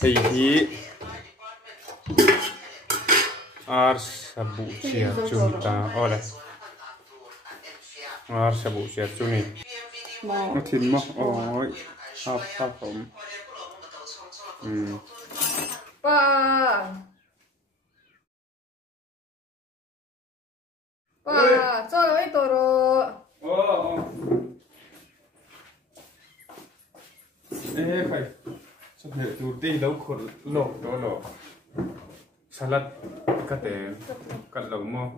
thì ar sabu sia junta ole ar sabu sia chuni nó thìn mo ôi hấp hồng 와, 저 여기 도로. ê phải sao hệ chủ ti đâu khổ lột đó lột salad cắt để cắt lẩu mo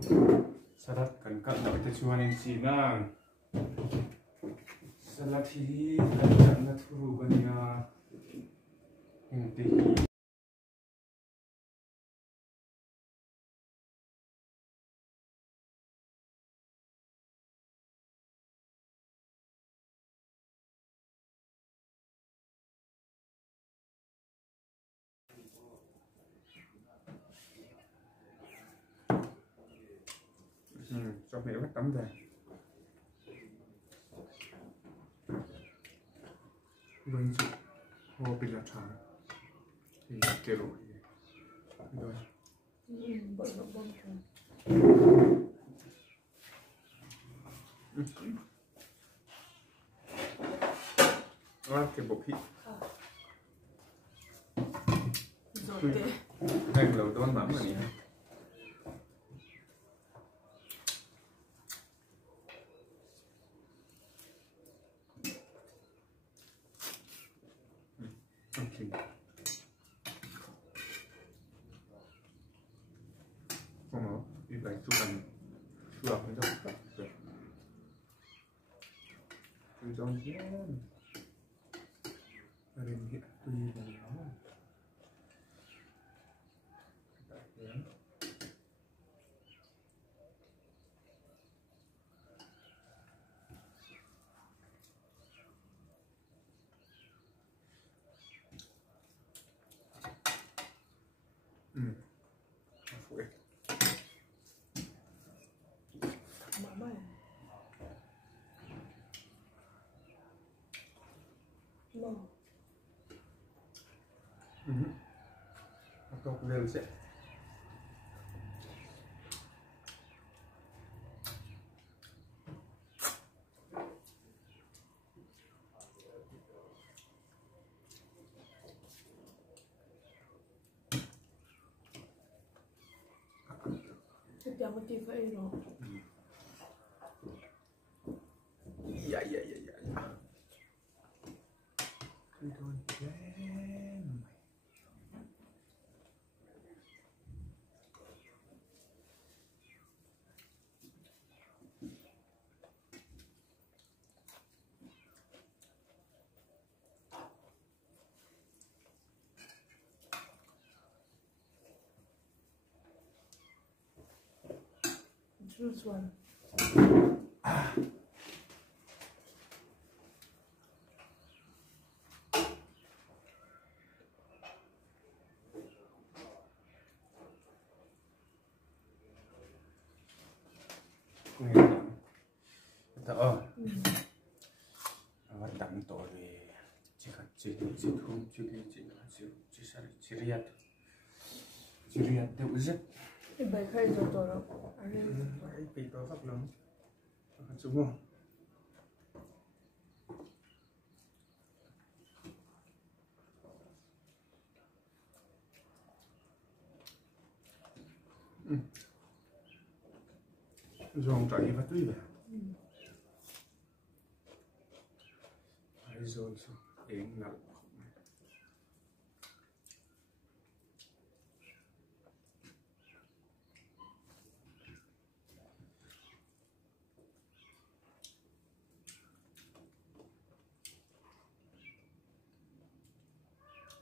salad cần cắt lẩu để cho anh chị na salad thì là thuru gần nhà thì cho mẹ bắt tắm về vâng chị hồ bình là trắng thì kêu rồi bận rộn bông trắng. đó cái bột hít rồi thế. đây là đồ ăn mắm rồi nhỉ không nó đi lại chụp ảnh chụp ảnh trong cái trong kia lên hiện tùy vào nó Atau lên sẽ Setiap motif itu. dạ dạ dạ dạ Choose one. bắt đặng tội về chỉ không chỉ riết đều rất Cái bài khai rồi tôi đâu. cái bị đó pháp lắm đúng không rồi chạy vào túi về rồi đến nặng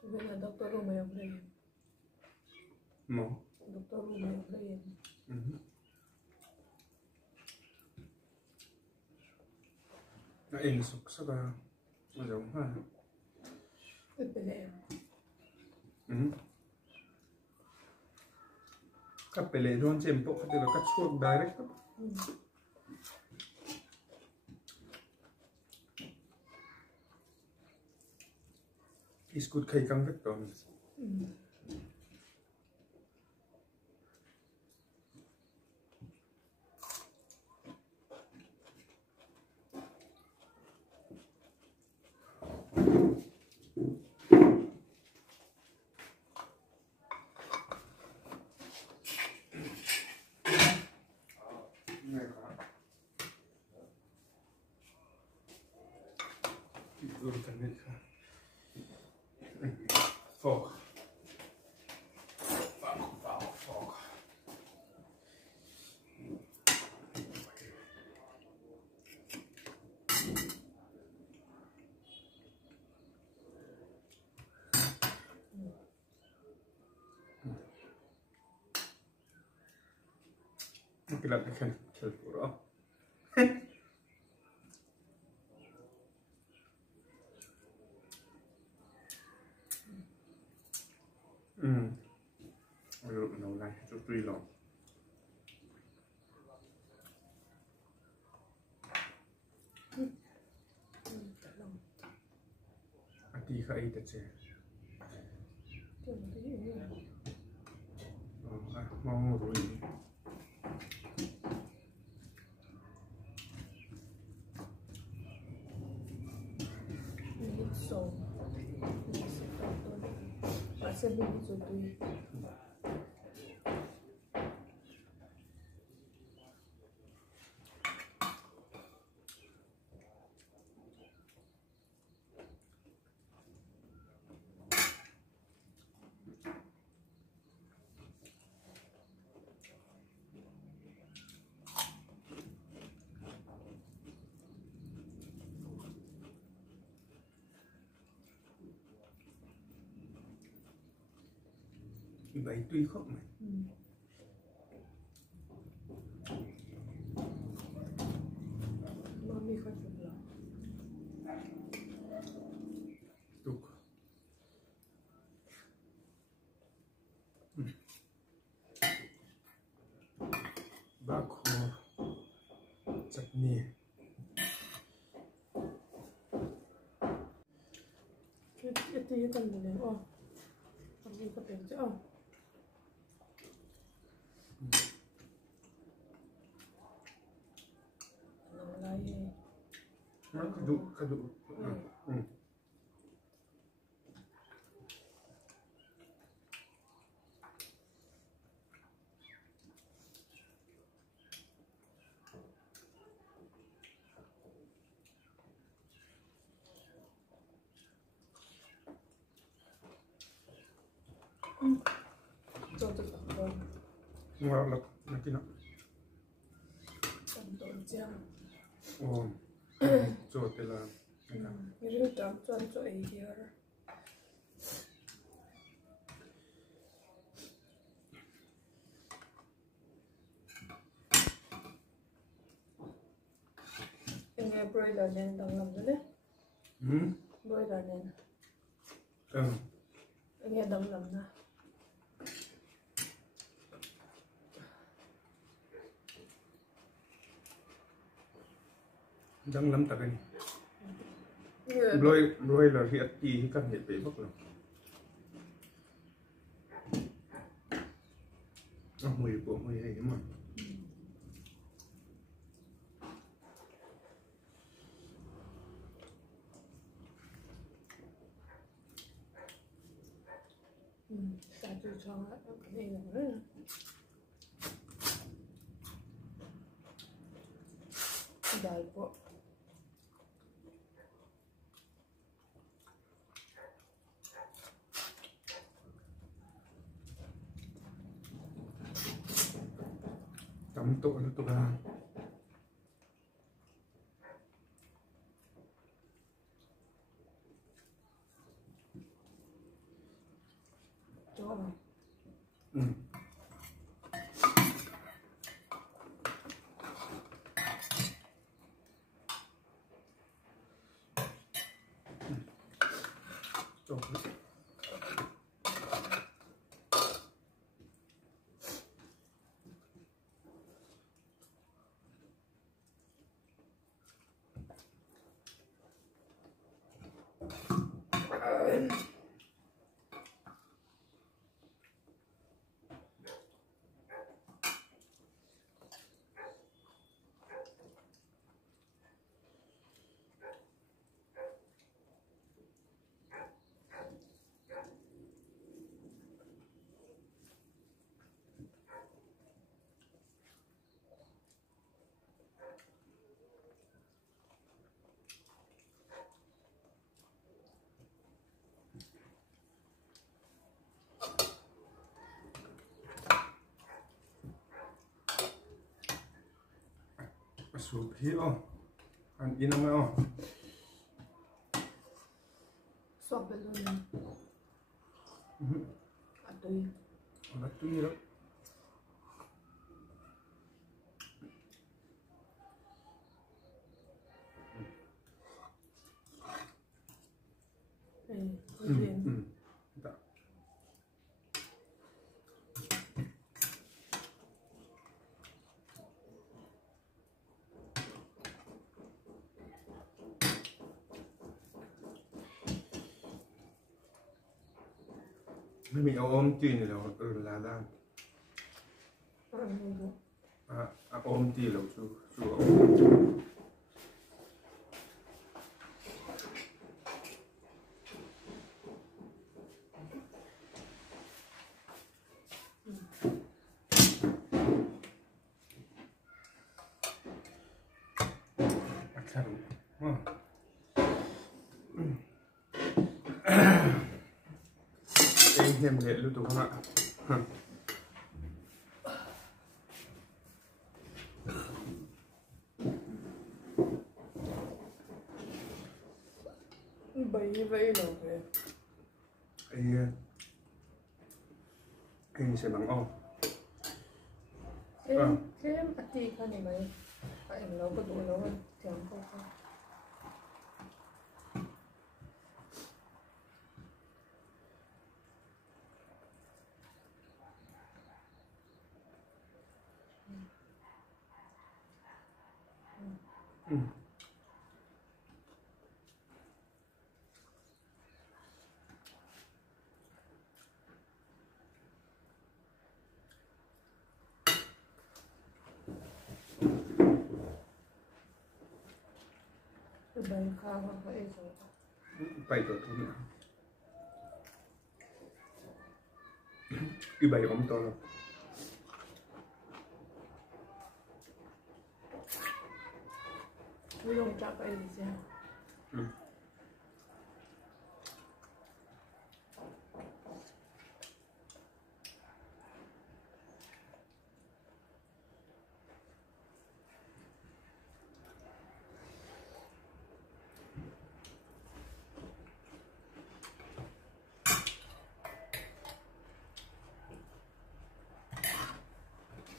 Bây giờ doctor Romeo đây. nó Doctor Romeo đây. nó in sụp sao ta nó giống ha Cái bên này. các bể lệ luôn xem bộ thì là cắt chuột direct Iskut kay kang vektor. Urutan mereka. Fog. Fog. Mungkin aku kan kelpura. Ayo nấu lại chút tùy lòng. Ati khai ta che. Mau rồi. Vậy tuy khó mà. Mami khó chịu lắm. Tục. Bác hồ chutney. Ito yung kanila. Oh. Ang kapit siya. Oh. Kadu. Cocok banget. Ngalap nanti nak. Contoh jam. Oh. Cocok lah. Ini udah cocok ini. Ini broiler nen dalam mana? Broiler nen. Ini dalam mana? Đang lắm ta cái lôi là hiện kỳ các hiện về bốc rồi. Mùi của mùi này mà. Tại vì cho cái này là rất là dài bộ. Tắm tội nó tục ra. Cho vào. Soup here. And in a Swap balloon. Adoy. Not to you. Mình ôm tiền thì là đang ôm tiền là chú ôm thêm lệ lưu tục không ạ? Bảy như vậy là về. Anh sẽ bằng ôm. Em bắt đi cái này mày. Anh nấu có đủ nấu hơn. Chẳng không. Bài khá hoặc vậy rồi. Bài rồi thôi nữa. Cái bài ống to lắm. Ví dụ chắc vậy gì chứ?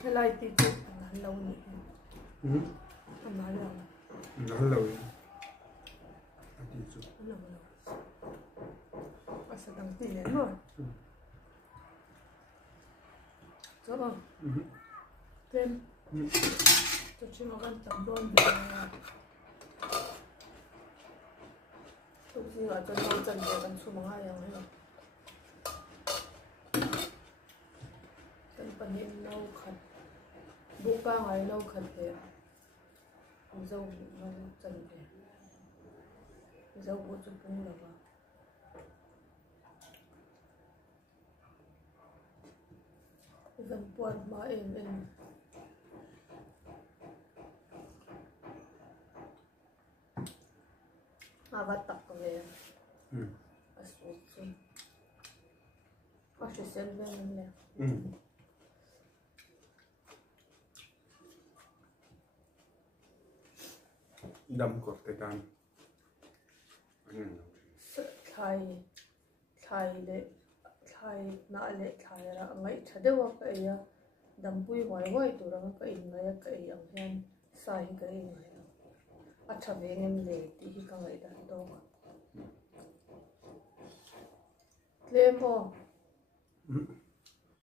Cái này thì chút là lâu nữa. Không nói lâu. Nó lâu. Lâu. Và sẽ đăng tí đến rồi. Rõ không? Thêm. Cho chị một con tấm đôn về. Lúc gì ở trên lâu dần về con số bằng hai hàng này. Tân phần hiện lâu khẩn. Bố ca ngày lâu khẩn về. Dâu lâu dần về. Dâu bố chụp bông là vào. Dần buồn mà em. Bắt tập về. Có sự xem về mình nè. Đâm cột tay tan. Khai nã lệ khai ra ngay thật đâu cái đâm bùi ngoài tụi nó cái ngay cái ông hen sai cái này thật về em lệ thì cái này đã đâu lên po